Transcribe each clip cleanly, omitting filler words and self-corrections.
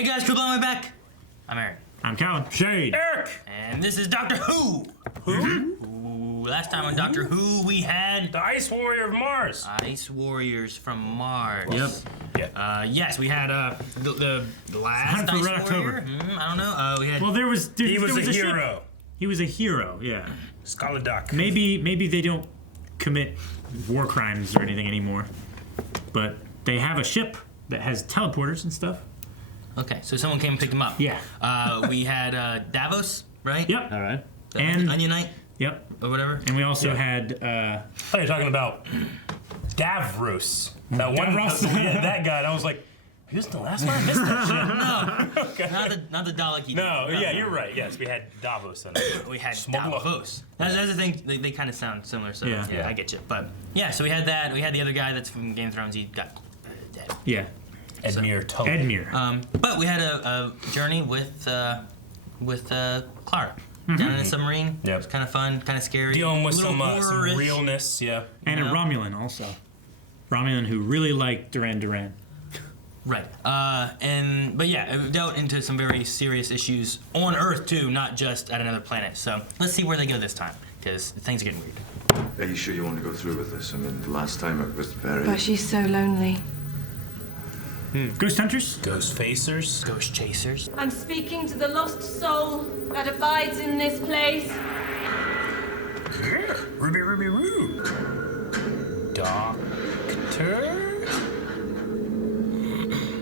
Hey guys, cool on my back. I'm Eric. I'm Callan. Shade. Eric! And this is Doctor Who. Ooh, last time on Doctor Who we had The Ice Warrior of Mars. Ice Warriors from Mars. Yep. Yeah. Yes, we had the last Hunt for Ice Red Warrior. October. I don't know. We had. Well, there was He was a ship. hero. He was a hero. Yeah. Scarlet Duck. Maybe they don't commit war crimes or anything anymore, but they have a ship that has teleporters and stuff. Okay, so someone came and picked him up. Yeah. We had Davos, right? Yep. All right. The And- Onion Knight Yep. or whatever. And we also Yeah. had. I thought you were talking about Davros. That one. Davros? Yeah, that guy. And I was like, who's the last one? I missed that shit. No, Okay. not the Dalek. No, yeah, you're right. Yes, we had Davos in it. We had Smuggle. Davos. That's the thing. They kind of sound similar, so Yeah. yeah, I get you. But yeah, so we had that. We had the other guy that's from Game of Thrones. He got dead. Yeah. Edmure Tully. Edmure. But we had a journey with Clara down in a submarine. Yep. It was kind of fun, kind of scary. Dealing with A little some horror-ish. realness, yeah. And a know? Romulan also. Romulan who really liked Duran Duran. Right. But yeah, it dealt into some very serious issues on Earth too, not just at another planet. So let's see where they go this time, because things are getting weird. Are you sure you want to go through with this? I mean, the last time it was very... But she's so lonely. Ghost Hunters? Ghost Facers. Ghost chasers. I'm speaking to the lost soul that abides in this place. Ruby, Ruby, Roo. Doctor.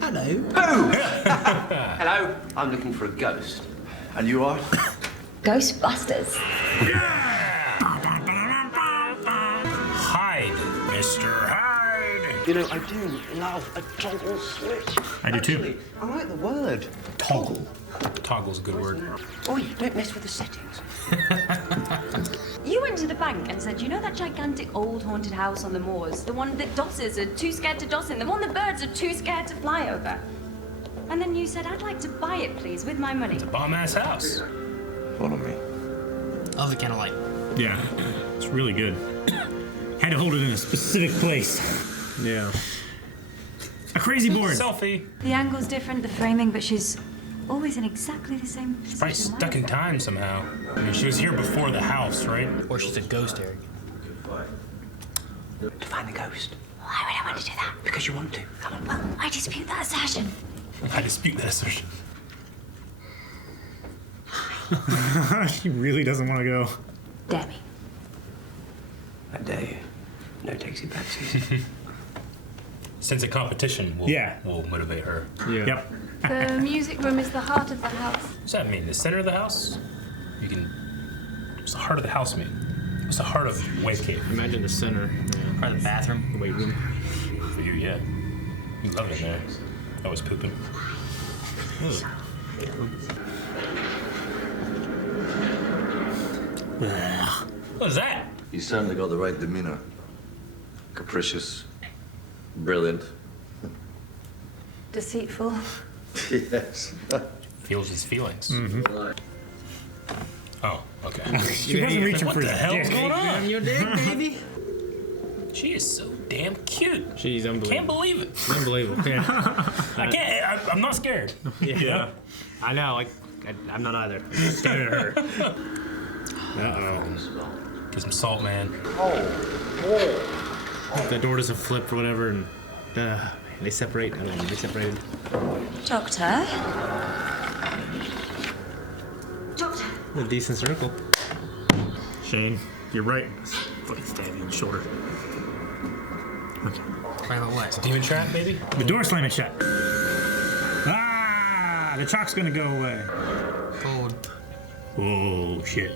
Hello. Hello. I'm looking for a ghost. And you are? Ghostbusters. Hide, Mr. Hyde. You know, I do love a toggle switch. I do too. Actually, I like the word. Toggle. Toggle's a good word. Oh, you don't mess with the settings. You went to the bank and said, you know that gigantic old haunted house on the moors? The one that dosses are too scared to doss in, the one the birds are too scared to fly over. And then you said, I'd like to buy it, please, with my money. Bomb-ass house. Follow me. Oh, the kind of light. Yeah. It's really good. Had to hold it in a specific place. Yeah. A crazy board. Selfie. The angle's different, the framing, but she's always in exactly the same position. Probably stuck in time somehow. I mean, she was here before the house, right? Or she's a ghost, Eric. To find the ghost. Why would I want to do that? Because you want to. Come on. Well, I dispute that assertion. I dispute that assertion. She really doesn't want to go. Dare me. I dare you. No takesy backsies. Sense of competition will motivate her. Yeah. Yep. The music room is the heart of the house. What does that mean? The center of the house? You can... What's the heart of the house mean? What's the heart of Wave Cave? Imagine the center. Or the bathroom. The weight room. For you, yeah. You love it in there. I was pooping. What is that? You certainly got the right demeanor. Capricious. Brilliant. Deceitful. Yes. Feels his feelings. Oh, okay. She wasn't reaching What for the that hell's dick. going on? Your dick, baby. She is so damn cute. She's unbelievable. Can't believe it. Unbelievable. Yeah. I can't. I'm not scared. Yeah. I know. Like, I'm not either. Scared of her. Uh-oh. Get some salt, man. The door doesn't flip or whatever, and they separate. I don't know. They separated. Doctor? A decent circle. Shane, you're right. Fucking stab you in the shoulder. Okay. Right about what? Demon trap, baby. The door slamming shut. Ah! The chalk's gonna go away. Cold. Oh, shit.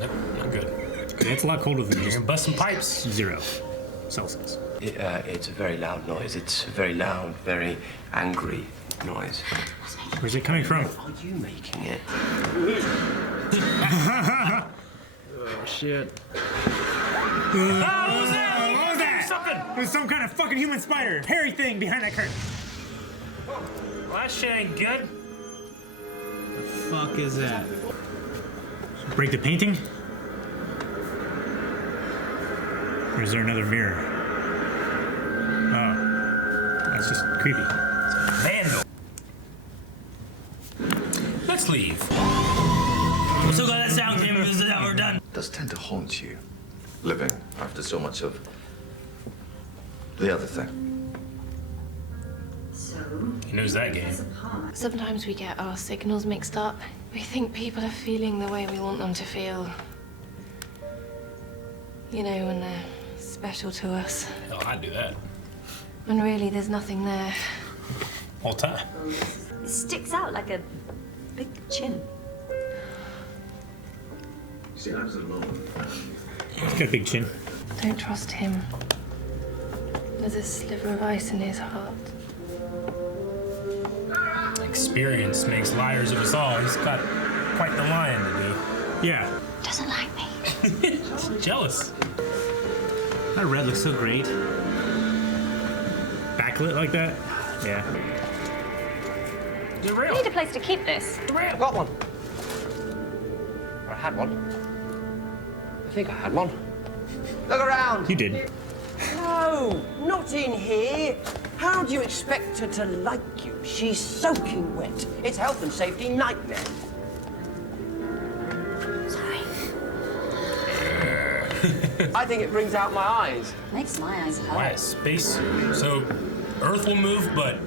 Nope, not good. That's a lot colder than You're just gonna bust some pipes. 0 Celsius. It's a very loud noise. It's a very loud, very angry noise. Where's it coming from? Are you making it? Oh, shit. What was that? What was that? Something. There's some kind of fucking human spider, hairy thing behind that curtain. Well, that shit ain't good. The fuck is that? Break the painting? Or is there another mirror? Oh. That's just creepy. Vandal. Let's leave. I'm so glad that sound came. This is how we're done. It does tend to haunt you, living after so much of the other thing. He knows that game. Sometimes we get our signals mixed up. We think people are feeling the way we want them to feel. You know, when they're special to us. Hell, I'd do that. And really, there's nothing there. All time. It sticks out like a big chin. He's got a big chin. Don't trust him. There's a sliver of ice in his heart. Experience makes liars of us all. He's got quite the lying to do. Yeah. Doesn't like me. Jealous. That red looks so great. Backlit like that? Yeah. The I rail. need a place to keep this. I've got one. Or I had one. I think I had one. Look around. You did. No, not in here. How do you expect her to like you? She's soaking wet. It's health and safety nightmare. Sorry. I think it brings out my eyes. Makes my eyes hurt. Why space? So Earth will move, but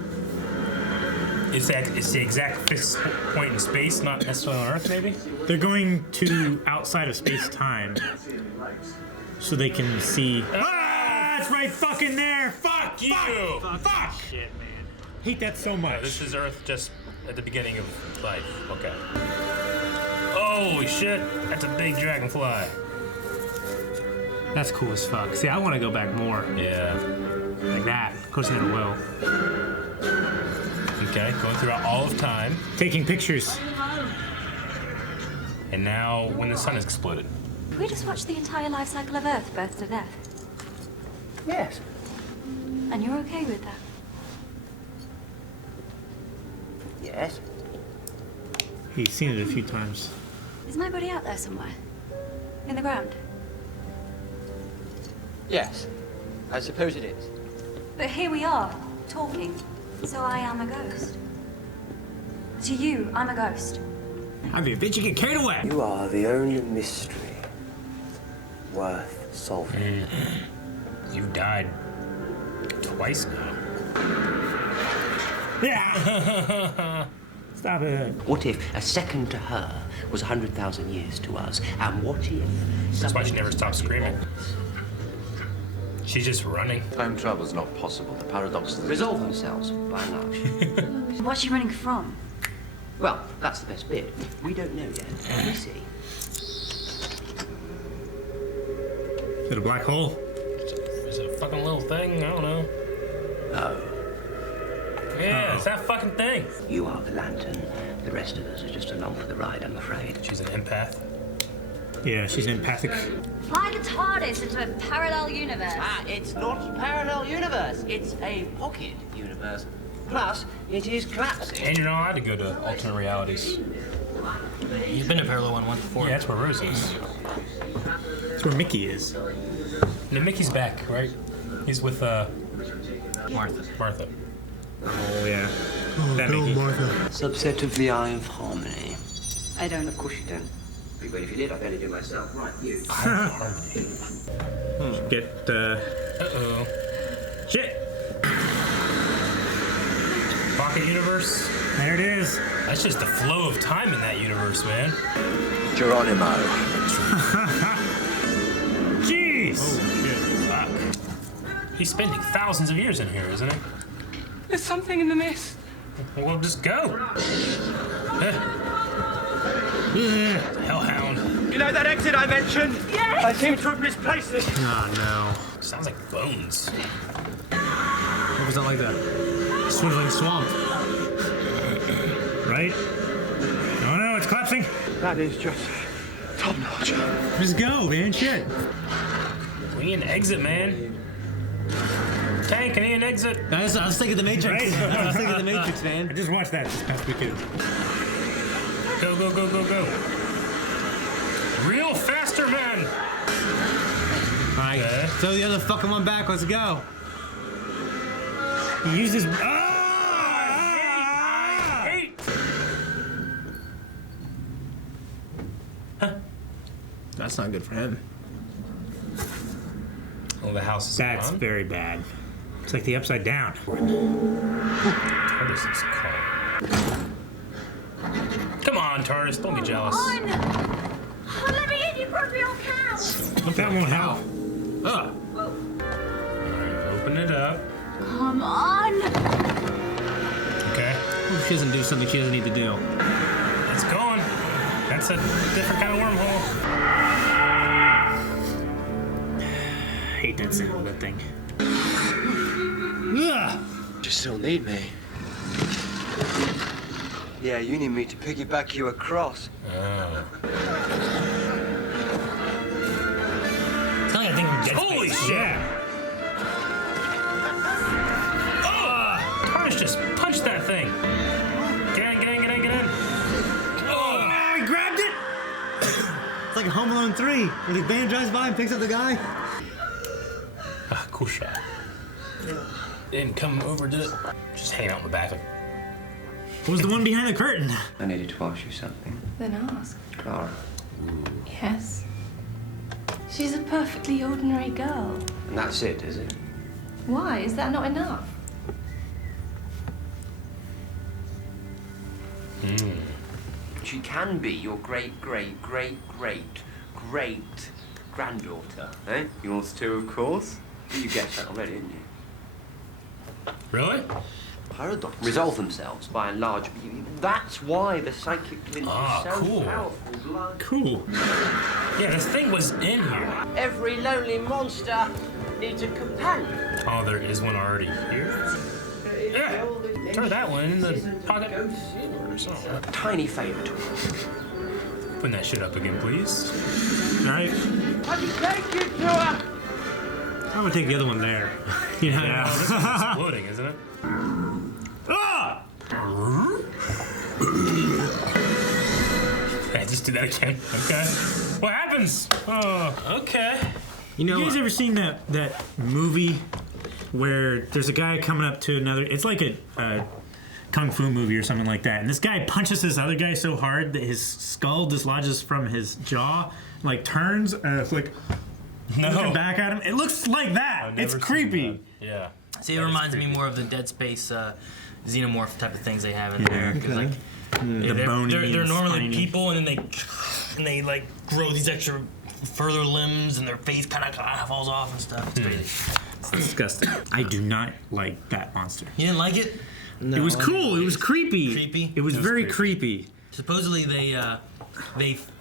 it's the exact fixed point in space, not necessarily on Earth, maybe? They're going to outside of space-time so they can see. Ah, it's right fucking there. Fuck you. Fuck. Shit, man. Hate that so much. This is Earth just at the beginning of life. Okay. Holy shit! That's a big dragonfly. That's cool as fuck. See, I want to go back more. Yeah. Like that. Of course, I never will. Okay, going throughout all of time, Taking pictures. and now when the sun has exploded. We just watched the entire life cycle of Earth, birth to death. Yes. And you're okay with that? Yes. He's seen it a few times. Is my body out there somewhere? In the ground? Yes. I suppose it is. But here we are, talking. So I am a ghost. To you, I'm a ghost. I'm the bitch you get carried away. You are the only mystery worth solving. You've died twice now. Yeah. Stop it. What if a second to her was 100,000 years to us? And what if... That's why she never stops screaming. She's just running. Time travel's not possible. The paradoxes resolve themselves by and large? What's she running from? Well, that's the best bit. We don't know yet. We see. Is it a black hole? Is it a fucking little thing? I don't know. Oh, Yeah, it's that fucking thing. you are the lantern. The rest of us are just along for the ride, I'm afraid. She's an empath. Yeah, she's empathic. Fly the TARDIS into a parallel universe. It's not a parallel universe. It's a pocket universe. Plus, it is collapsing. And you're not allowed to go to alternate realities. You've been to parallel one once before. Yeah, that's where Rose is. That's where Mickey is. No, Mickey's back, right? He's with Martha. Martha. Oh, yeah. That Mickey. Subset of the Eye of Harmony. I don't. Of course you don't. But if you did, I'd only do myself. Right, you. Get, Uh-oh. shit. Pocket universe? There it is. That's just the flow of time in that universe, man. Geronimo. Jeez. Fuck. He's spending thousands of years in here, isn't he? There's something in the mist. Well, just go. Hellhound. You know that exit I mentioned? Yes! I seem to have misplaced it. Oh, no. Sounds like bones. What was that like that? Swindling swamp. Right? Oh, no, it's collapsing. That is just top notch. Just go, man. Shit. We need an exit, man. Tank, I need an exit. I was thinking the Matrix. Right? I was thinking the Matrix, I man. just watched that this past weekend. Go, go, go, go, go. Real faster, man. All right, Okay. throw the other fucking one back. Let's go. He uses. Hey. that's not good for him. Oh, the house is That's gone? very bad. It's like the upside down. TARDIS is calm. Come on, TARDIS, don't be jealous. On! Oh, let me in, you grumpy old cow! That won't help. Ugh. Alright, open it up. Come on! Okay. What if she doesn't do something she doesn't need to do? It's going. That's a different kind of wormhole. I hate that sound of that thing. Ugh. You still need me. Yeah, you need me to piggyback you across. Oh. It's not like a thing from Dead Holy Space. shit! Yeah. TARDIS just punched that thing. Get in, get in, get in, get in. Oh! Oh, he grabbed it! It's like Home Alone 3, when the van drives by and picks up the guy. Ah, cool shot. Didn't come over, did it? Just hang out in the back. Like, What was the one behind the curtain? I needed to ask you something. Then ask. Clara. Yes. She's a perfectly ordinary girl. And that's it, is it? Why? Is that not enough? She can be your great granddaughter, eh? Yours too, of course. You guessed that already, didn't you? really? Paradox resolve themselves by and large. That's why the psychic glint Ah, is so cool. powerful, blood. Cool. Yeah, this thing was in here. Every lonely monster needs a companion. Oh, there is one already here. Yeah. Throw that one in the pocket. Or something. A tiny favour to her. Putting that shit up again, please. All right. I can take you to her. I would take the other one there. You know? Yeah, this one's exploding, isn't it? Ah! Hey, just do that again. Okay. What happens? Oh, okay. You know, You guys ever seen that movie where there's a guy coming up to another? It's like a kung fu movie or something like that, and this guy punches this other guy so hard that his skull dislodges from his jaw, like turns, and it's like looking back at him. It looks like that. I've It's never seen creepy. that. Yeah. See, it That is reminds me creepy. more of the Dead Space xenomorph type of things they have in there. 'Cause, like, The they're bony and normally spiny. people, and then they like grow these extra further limbs, and their face kind of falls off and stuff. It's crazy. It's disgusting. I do not like that monster. You didn't like it? It was cool. It was creepy. Creepy? It was very creepy. Supposedly they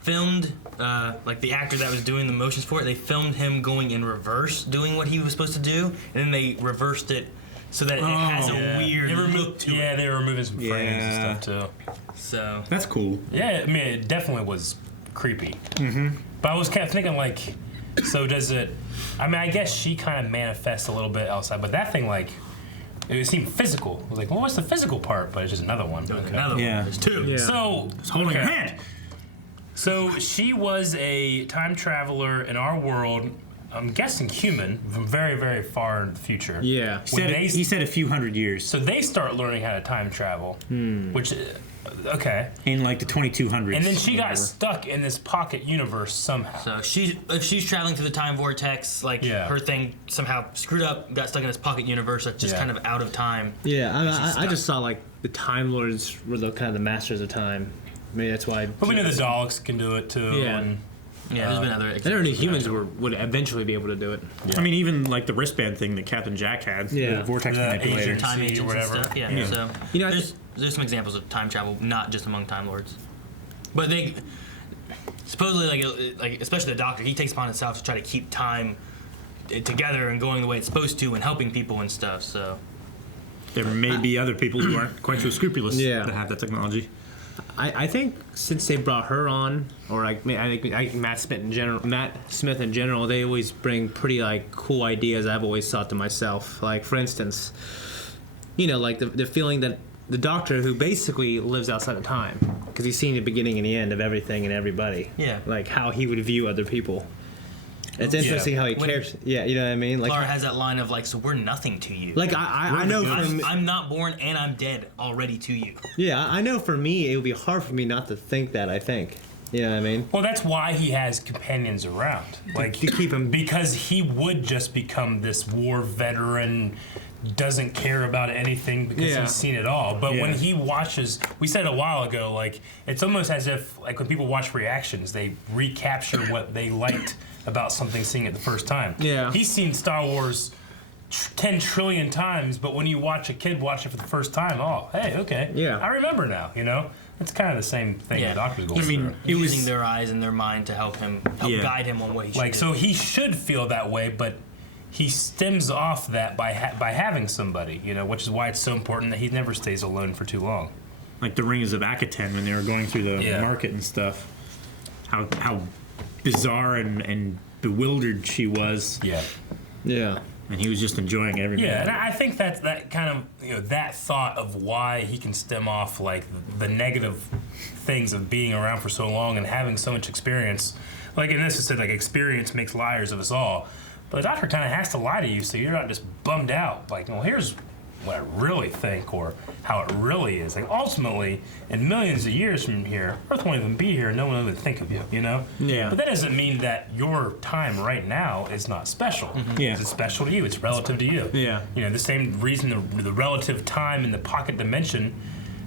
filmed like the actor that was doing the motions for it. They filmed him going in reverse, doing what he was supposed to do, and then they reversed it so that it has a weird look to it. they were removing some frames and stuff too. So That's cool. Yeah, I mean, it definitely was creepy. Mm-hmm. But I was kind of thinking, like, so does it? I mean, I guess she kind of manifests a little bit outside, but that thing, like, it seemed physical. I was like, well, what's the physical part? But it's just another one. Okay. another one. Yeah. There's two. Yeah. So It's holding her hand. So she was a time traveler in our world. I'm guessing human from very, very far in the future. Yeah. He said a few hundred years. So they start learning how to time travel, which, okay. In like the 2200s. And then she got stuck in this pocket universe somehow. So if she's traveling through the time vortex, like her thing somehow screwed up, got stuck in this pocket universe that's just kind of out of time. Yeah, I just saw like the Time Lords were the kind of the masters of time. Maybe that's why. But we know the Daleks can do it too. Yeah. And, Yeah, there's been other I never knew humans would eventually be able to do it. I mean, even like the wristband thing that Captain Jack had. Yeah. The vortex The manipulator. agent. time See, agents whatever. and stuff. Yeah. Yeah. So You know, there's some examples of time travel, not just among Time Lords, but they supposedly like especially the Doctor, he takes upon himself to try to keep time together and going the way it's supposed to and helping people and stuff. So There may be other people who aren't quite so scrupulous Yeah. that have that technology. I think since they brought her on, or I think Matt Smith in general, they always bring pretty like cool ideas. I've always thought to myself, like for instance, you know, like the feeling that the Doctor, who basically lives outside of time, because he's seen the beginning and the end of everything and everybody. Yeah. Like how he would view other people. It's interesting how he cares. Yeah, you know what I mean. Like Clara has that line of like, so we're nothing to you. Like I know from I'm not born and I'm dead already to you. yeah, I know for me it would be hard for me not to think that. I think Yeah, I mean. Well, that's why he has companions around, like to keep him, because he would just become this war veteran, doesn't care about anything because he's seen it all. But when he watches, we said a while ago, like it's almost as if like when people watch reactions, they recapture what they liked about something, seeing it the first time. Yeah, he's seen Star Wars 10 trillion times, but when you watch a kid watch it for the first time, oh, hey, okay, I remember now. You know, it's kind of the same thing the Doctor's going through. Using their eyes and their mind to help guide him on what he should do. So he should feel that way, but he stems off that by having somebody, you know, which is why it's so important that he never stays alone for too long. Like the Rings of Akaten when they were going through the market and stuff. How bizarre and bewildered she was. Yeah. Yeah. And he was just enjoying every minute. Yeah, and I think that's that kind of, you know, that thought of why he can stem off like the negative things of being around for so long and having so much experience. Like in this, it said like experience makes liars of us all. But the Doctor kind of has to lie to you so you're not just bummed out. Like, well, here's what I really think or how it really is. Like ultimately, in millions of years from here, Earth won't even be here. No one would think of you, you know? Yeah. But that doesn't mean that your time right now is not special. Mm-hmm. Yeah. It's special to you. It's relative to you. Yeah. You know, the same reason the relative time in the pocket dimension,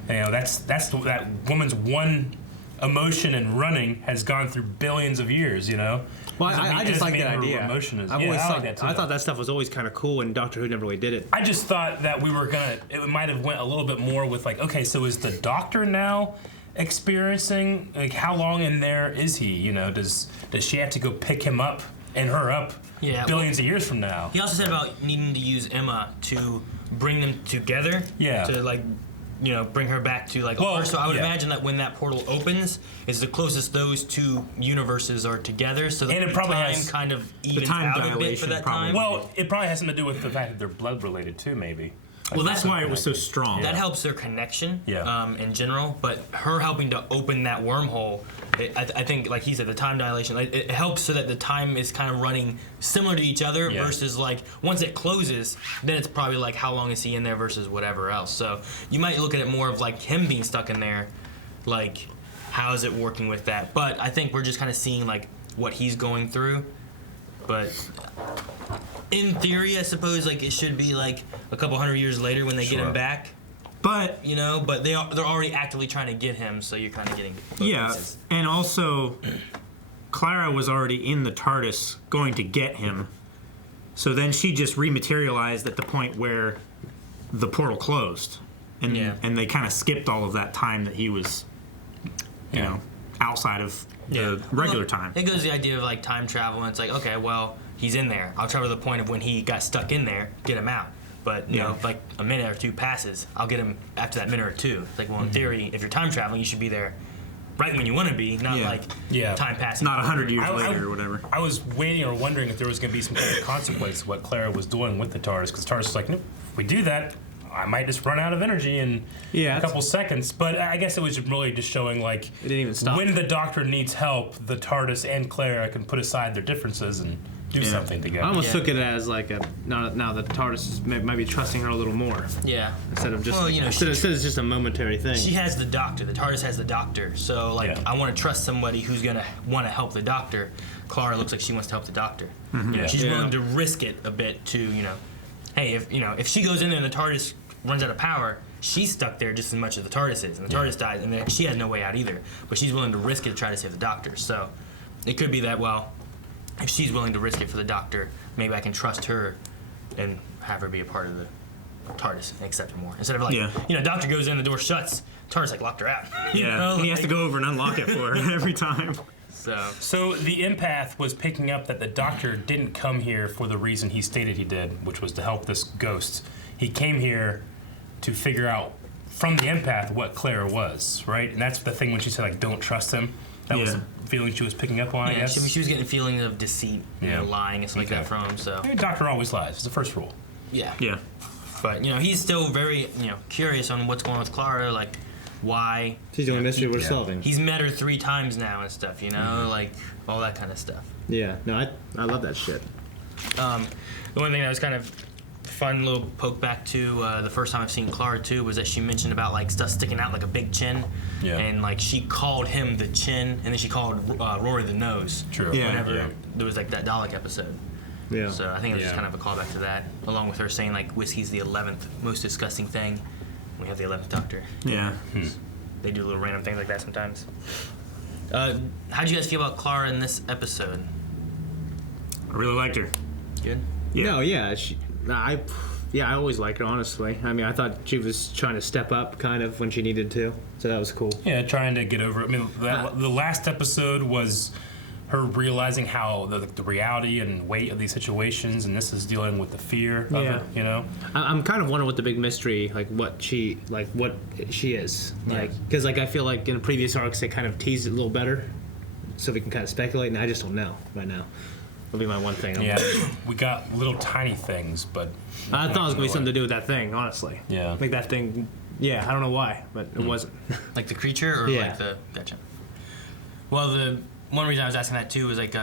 you know, that woman's one emotion and running has gone through billions of years, you know? Well, I just like that idea. Emotion is, I like that too. I thought that stuff was always kind of cool, and Doctor Who never really did it. I just thought that it might have went a little bit more with like, okay, so is the Doctor now experiencing, like how long in there is he? You know, does she have to go pick him up and her up billions of years from now? He also said about needing to use Emma to bring them together. Yeah. To like, you know, bring her back to like Earth. So I would imagine that when that portal opens, is the closest those two universes are together. So that it probably time has kind of evens out a bit for that time. Well, it probably has something to do with the fact that they're blood related too, maybe. Well, that's why it was so strong. That helps their connection in general, but her helping to open that wormhole, I think, like he said, the time dilation, it helps so that the time is kind of running similar to each other versus like once it closes, then it's probably like how long is he in there versus whatever else. So you might look at it more of like him being stuck in there, like how is it working with that? But I think we're just kind of seeing like what he's going through, but in theory, I suppose like it should be like a couple hundred years later when they get him back. But you know, but they're already actively trying to get him, so you're kind of getting both pieces. And also Clara was already in the TARDIS going to get him, so then she just rematerialized at the point where the portal closed, and they kind of skipped all of that time that he was, you know, outside of the regular time. It goes to the idea of like time travel, and it's like, okay, well, he's in there. I'll travel to the point of when he got stuck in there, get him out. But you know, like a minute or two passes, I'll get him after that minute or two. It's like, well, in theory, if you're time traveling, you should be there right when you want to be, not like time passing. Not 100 years later or whatever. I was waiting or wondering if there was going to be some kind of consequence of what Clara was doing with the TARDIS, because TARDIS was like, nope, if we do that, I might just run out of energy in a couple seconds. But I guess it was really just showing like it didn't even stop. When the Doctor needs help, the TARDIS and Clara can put aside their differences and do something together. I almost took it as like now the TARDIS might be trusting her a little more. Yeah. Instead of just instead it's just a momentary thing. She has the Doctor. The TARDIS has the Doctor. So like I want to trust somebody who's gonna want to help the Doctor. Clara looks like she wants to help the Doctor. Mm-hmm. You know, she's willing to risk it a bit to, you know, hey, if she goes in there and the TARDIS runs out of power, she's stuck there just as much as the TARDIS is, and the TARDIS dies, and then she has no way out either. But she's willing to risk it to try to save the Doctor. So it could be that, well, if she's willing to risk it for the Doctor, maybe I can trust her and have her be a part of the TARDIS and accept her more. Instead of like, you know, Doctor goes in, the door shuts, TARDIS like locked her out. You know, and he has to go over and unlock it for her every time. So the empath was picking up that the Doctor didn't come here for the reason he stated he did, which was to help this ghost. He came here to figure out from the empath what Clara was, right? And that's the thing when she said like, don't trust him. That was the feeling she was picking up on, I guess. She was getting a feeling of deceit, you know, lying and stuff like that from him. So the Doctor always lies. It's the first rule. Yeah. But, you know, he's still very, you know, curious on what's going on with Clara, like why. She's the only mystery we're solving. He's met her 3 times now and stuff, you know, like all that kind of stuff. Yeah. No, I love that shit. The one thing that was kind of fun little poke back to the first time I've seen Clara too was that she mentioned about like stuff sticking out like a big chin, and like she called him the chin, and then she called Rory the nose. True. Yeah. Whenever there was like that Dalek episode. Yeah. So I think it was just kind of a callback to that, along with her saying like whiskey's the 11th most disgusting thing. We have the 11th Doctor. Yeah. They do little random things like that sometimes. How'd you guys feel about Clara in this episode? I really liked her. Good. Yeah. No, yeah, I always liked her, honestly. I mean, I thought she was trying to step up kind of when she needed to, so that was cool. Yeah, trying to get over it. I mean, the last episode was her realizing how the reality and weight of these situations, and this is dealing with the fear of it, you know? I'm kind of wondering what the big mystery, what she is. Because, I feel like in previous arcs, they kind of teased it a little better, so we can kind of speculate, and I just don't know right now. That'll be my one thing. Yeah, we got little tiny things, but... I thought it was going to be something to do with that thing, honestly. Yeah. Like that thing, I don't know why, but it wasn't. Like the creature, or like the... Gotcha. Well, the one reason I was asking that, too, was, like,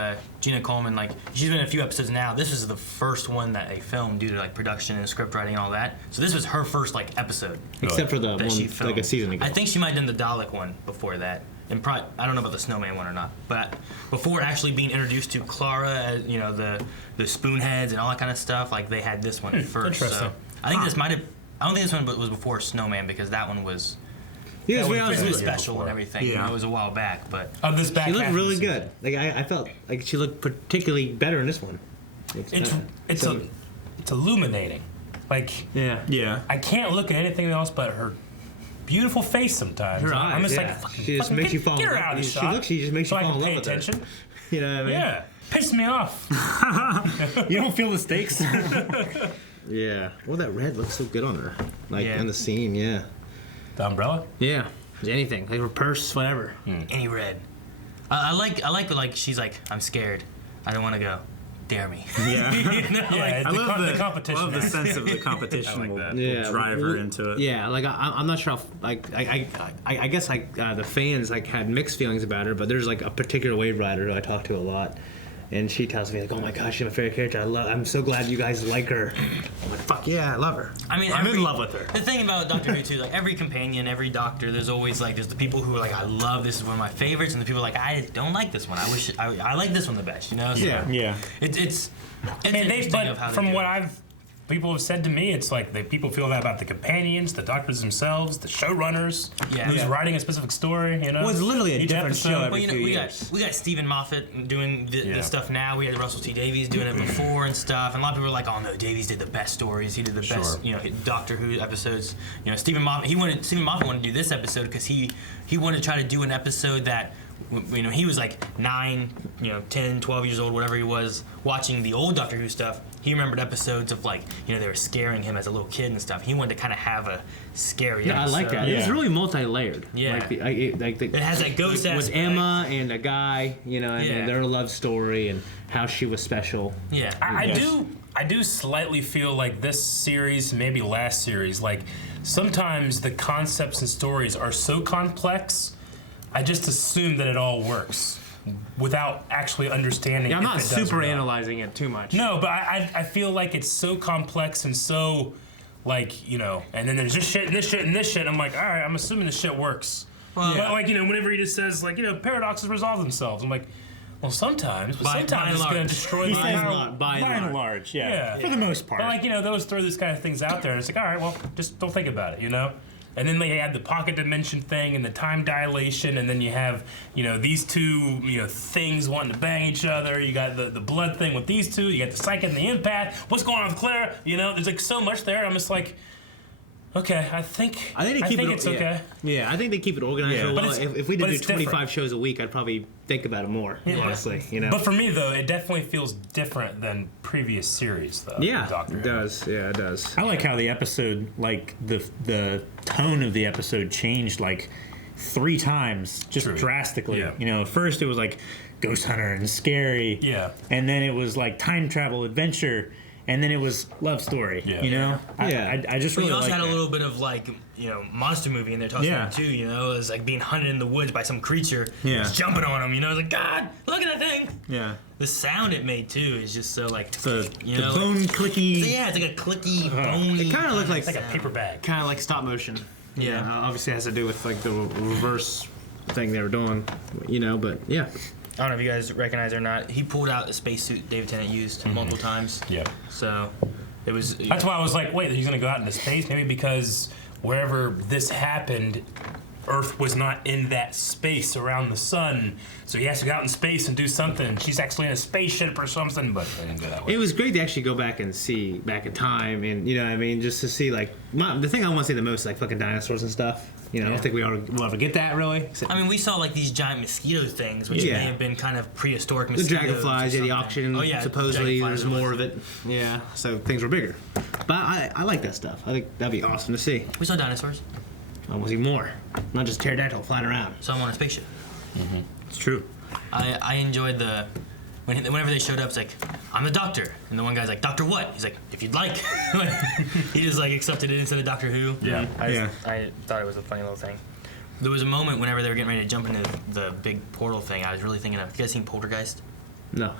Gina Coleman, like, she's been in a few episodes now. This was the first one that they filmed due to, like, production and script writing and all that. So this was her first, like, episode. Except for the that she one, filmed. like a season ago. I think she might have done the Dalek one before that. And I don't know about the Snowman one or not, but before actually being introduced to Clara, you know, the spoonheads and all that kind of stuff, like they had this one first. So I think this might have. I don't think this one was before Snowman because that one was. Yeah, it was special and everything. Yeah, you know, it was a while back, but this back she looked half really is- good. Like I felt like she looked particularly better in this one. It's illuminating. Like Yeah. I can't look at anything else but her beautiful face sometimes. Her I'm eyes, just yeah. like, fucking, She just fucking makes get, you fall in get her love. out of the She shot. looks- she just makes so you I fall can in pay love with her. attention. You know what I mean? Yeah, piss me off. You don't feel the stakes? Yeah. Well, that red looks so good on her. Like in the scene, yeah. The umbrella? Yeah. Anything. Like her purse, whatever. any red. I like she's like, I'm scared. I don't want to go. Dare me. Yeah. You know, Yeah, like, I love the competition. love the sense of the competition will drive her into it. Yeah, like I'm not sure. I guess the fans had mixed feelings about her, but there's like a particular wave rider who I talk to a lot, and she tells me like, "Oh my gosh, she's my favorite character. I'm so glad you guys like her." I'm like, "Fuck yeah, I love her." I mean, I'm in love with her. The thing about Doctor Who too, like every companion, every Doctor, there's always like there's the people who are like, I love this is one of my favorites, and the people are like, I don't like this one. I wish I like this one the best. You know? So Yeah. It's I mean, interesting of how they from do what it. people have said to me, it's like people feel that about the companions, the doctors themselves, the showrunners, who's writing a specific story. You know, Well, it's literally a Each different episode. show every Well, you know, few we years. got Stephen Moffat doing this stuff now. We had Russell T Davies doing it before and stuff. And a lot of people were like, "Oh no, Davies did the best stories. He did the best, you know, Doctor Who episodes." You know, Stephen Moffat wanted to do this episode because he wanted to try to do an episode that, you know, he was like 9, 10, 12 years old, whatever he was, watching the old Doctor Who stuff. He remembered episodes of like, you know, they were scaring him as a little kid and stuff. He wanted to kind of have a scary Yeah, I episode. like that. It's Yeah. really multi-layered. Yeah. It has that ghost with aspect. Emma and a guy, you know, and Yeah. their love story and how she was special. Yeah. I do slightly feel like this series, maybe last series, like sometimes the concepts and stories are so complex, I just assume that it all works without actually understanding. Yeah, I'm if not it does or super not. analyzing it too much. No, but I feel like it's so complex and so, like, you know, and then there's this shit and this shit and this shit. I'm like, all right, I'm assuming this shit works. Well, But like, you know, whenever he just says like, you know, paradoxes resolve themselves, I'm like, well, sometimes, but By sometimes and it's gonna large. destroy He the says entire. By and large. Yeah. For the most part. But like, you know, those throw these kind of things out there, and it's like, all right, well, just don't think about it, you know. And then they add the pocket dimension thing and the time dilation, and then you have, you know, these two, you know, things wanting to bang each other. You got the blood thing with these two. You got the psychic and the empath. What's going on with Clara? You know, there's like so much there. I'm just like, okay, I think it's okay. Yeah, I think they keep it organized Yeah. real But well. it's- If we but did do it's 25 different. shows a week, I'd probably think about it more, honestly, you know. But for me, though, it definitely feels different than previous series, though. yeah, Doctor it Who. does. Yeah, it does. I like how the episode, like the tone of the episode changed like 3 times, just True. drastically. Yeah. You know, at first it was like ghost hunter and scary. Yeah. And then it was like time travel adventure. and then it was love story. Yeah. You know, Yeah. I just But really you also like had a that. little bit of like, monster movie in there talking about too, it was like being hunted in the woods by some creature. Yeah. Just jumping on him, it's like, God, look at that thing. Yeah, The sound it made too is just so like, the like, bone clicky. yeah, it's like a clicky, bony. It kind of looked like It's like a paper bag. kind of like stop motion. Yeah. Obviously, it has to do with like the reverse thing they were doing. But yeah. I don't know if you guys recognize it or not. He pulled out the spacesuit David Tennant used multiple times. Yeah. So it was. That's why I was like, wait, he's gonna go out into space? Maybe because wherever this happened, Earth was not in that space around the sun, so he has to go out in space and do something. She's actually in a spaceship or something, but I didn't go that way. It was great to actually go back and see back in time, and just to see like the thing I want to see the most is like fucking dinosaurs and stuff. I don't think we'll ever get that really. I mean, we saw like these giant mosquito things, which Yeah. may have been kind of prehistoric The mosquitoes. dragonflies, or the something. auction. Oh yeah, supposedly dragonflies there's was- more of it. Yeah, so things were bigger. But I like that stuff. I think that'd be awesome to see. We saw dinosaurs. I want to see more, not just pterodactyl flying around. Saw them on a spaceship. It's true. I enjoyed whenever they showed up. It's like, I'm the doctor, and the one guy's like, Doctor what? He's like, if you'd like. He just like accepted it instead of Doctor Who. Yeah. I thought it was a funny little thing. There was a moment whenever they were getting ready to jump into the big portal thing. I was really thinking of. You guys seen Poltergeist? No.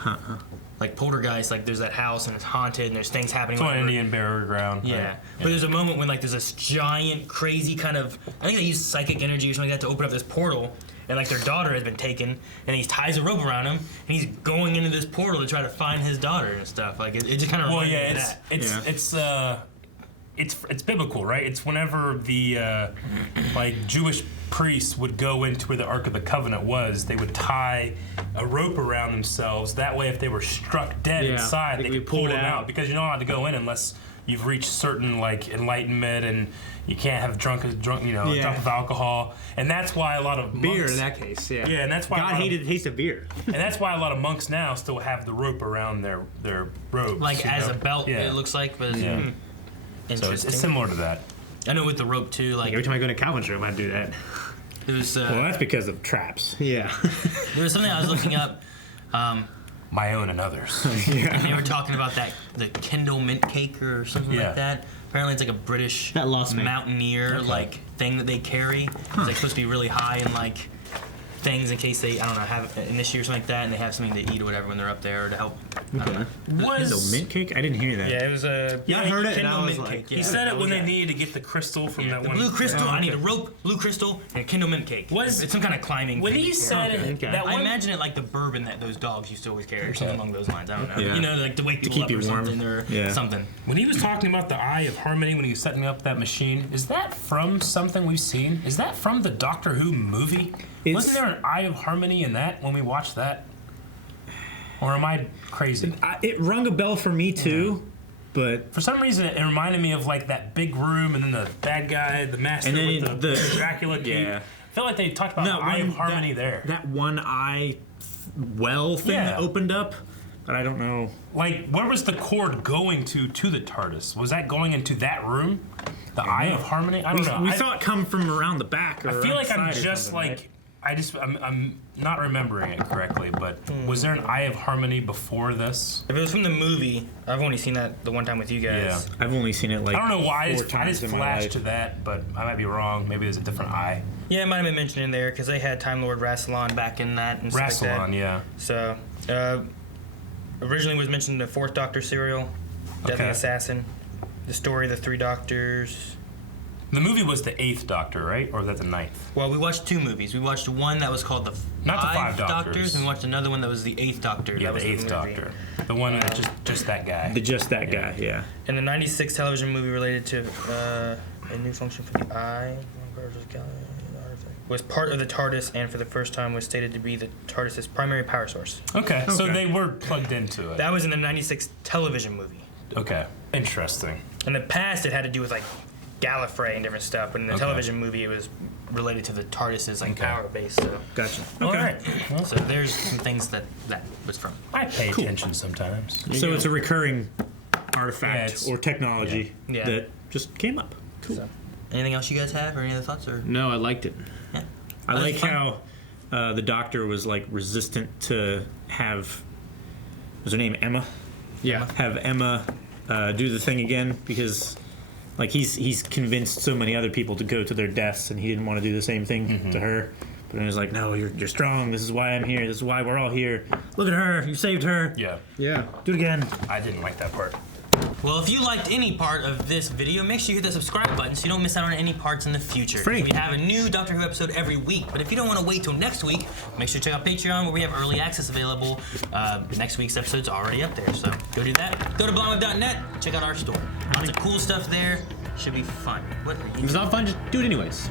Like Poltergeist, like there's that house and it's haunted and there's things happening. It's on whenever- Indian burial ground. Yeah. Right? But there's a moment when like there's this giant, crazy kind of. I think they use psychic energy or something like that to open up this portal. And like their daughter has been taken, and he ties a rope around him, and he's going into this portal to try to find his daughter and stuff. Like it just kind of Well, reminded me yeah, of that. it's biblical, right? It's whenever the like Jewish priests would go into where the Ark of the Covenant was, they would tie a rope around themselves. That way, if they were struck dead Yeah, inside, they they could could pull pull it them out. out because you're not allowed to go in unless you've reached certain like enlightenment and you can't have drunk drunk of alcohol. And that's why a lot of Beer monks, in that case, yeah. Yeah, and that's why God hated the taste of beer. and that's why a lot of monks now still have the rope around their robes. Like you as know? a belt, Yeah. it looks like, but Yeah. So interesting. it's similar to that. I know with the rope too. Like Every time I go to Calvin's room, I do that. there was Well, that's because of traps. Yeah. there was something I was looking up. My own and others. And they were talking about the Kindle mint cake or something Yeah. like that. Apparently, it's like a British That lost me. mountaineer like thing that they carry. It's like supposed to be really high in like things in case they have an issue or something like that, and they have something to eat or whatever when they're up there or to help. Kindle mint cake? I didn't hear that. Yeah, it was a. Yeah, I heard it, and Kindle I was mint like- cake. Yeah. He said it when they Yeah. needed to get the crystal from that The one. blue crystal. Oh, I need a okay. rope, blue crystal, and a Kindle mint cake. Was- It's some kind of climbing. When thing. he said it, Okay. that I one. imagine it like the bourbon that those dogs used to always carry, or something along those lines. I don't know. Yeah. Like to wake people keep up you or warm. something, or Yeah. something. When he was talking about the Eye of Harmony, when he was setting up that machine, is that from something we've seen? Is that from the Doctor Who movie? Wasn't there an Eye of Harmony in that when we watched that? Or am I crazy? It rung a bell for me too, but For some reason, it reminded me of like that big room and then the bad guy, the master And then with the the- Dracula cape. yeah. I feel like they talked about the Eye of Harmony there. That one eye well thing Yeah. that opened up, but I don't know. Like, where was the cord going to the TARDIS? Was that going into that room? The Eye of Harmony? I don't know. We I saw it come from around the back. Or I feel like I'm around the side or just something, like right? I'm not remembering it correctly, but was there an Eye of Harmony before this? If it was from the movie, I've only seen that the one time with you guys. Yeah. I've only seen it like I don't know why I 4 just times in my flashed life. to that, but I might be wrong. Maybe there's a different eye. Yeah, it might have been mentioned in there because they had Time Lord Rassilon back in that and stuff like Rassilon, that. yeah. So, originally was mentioned the Fourth Doctor serial, Death of Okay. the Assassin, the story of the Three Doctors. The movie was the 8th Doctor, right? Or was that the 9th? Well, we watched 2 movies. We watched one that was called the Not the Five Five Doctors. and we watched another one that was the 8th Doctor. Yeah, That was the 8th movie. Doctor. The one that just that guy. Just that guy, yeah. And the '96 television movie related to a new function for the eye was part of the TARDIS, and for the first time was stated to be the TARDIS's primary power source. Okay, so Okay. they were plugged into it. That was in the '96 television movie. Okay, interesting. In the past, it had to do with like Gallifrey and different stuff, but in the Okay. television movie, it was related to the TARDIS's like Okay. power base. So, Gotcha. All Okay. right. Well, so there's some things that was from. I pay attention sometimes. So it's a recurring Yeah, artifact it's- or technology Yeah. that just came up. So, anything else you guys have, or any other thoughts, or? No, I liked it. Yeah. I That was like fun. how the doctor was like resistant to have. Was her name Emma? Yeah. Have Emma do the thing again because, like, he's convinced so many other people to go to their deaths, and he didn't want to do the same thing to her. But then he's like, no, you're strong. This is why I'm here. This is why we're all here. Look at her. You saved her. Yeah. Yeah. Do it again. I didn't like that part. Well, if you liked any part of this video, make sure you hit that subscribe button so you don't miss out on any parts in the future. Free. We have a new Doctor Who episode every week, but if you don't want to wait till next week, make sure to check out Patreon where we have early access available. Next week's episode's already up there, so go do that. Go to blindweb.net, check out our store. Lots of cool stuff there. Should be fun. What? If it's not fun, just do it anyways.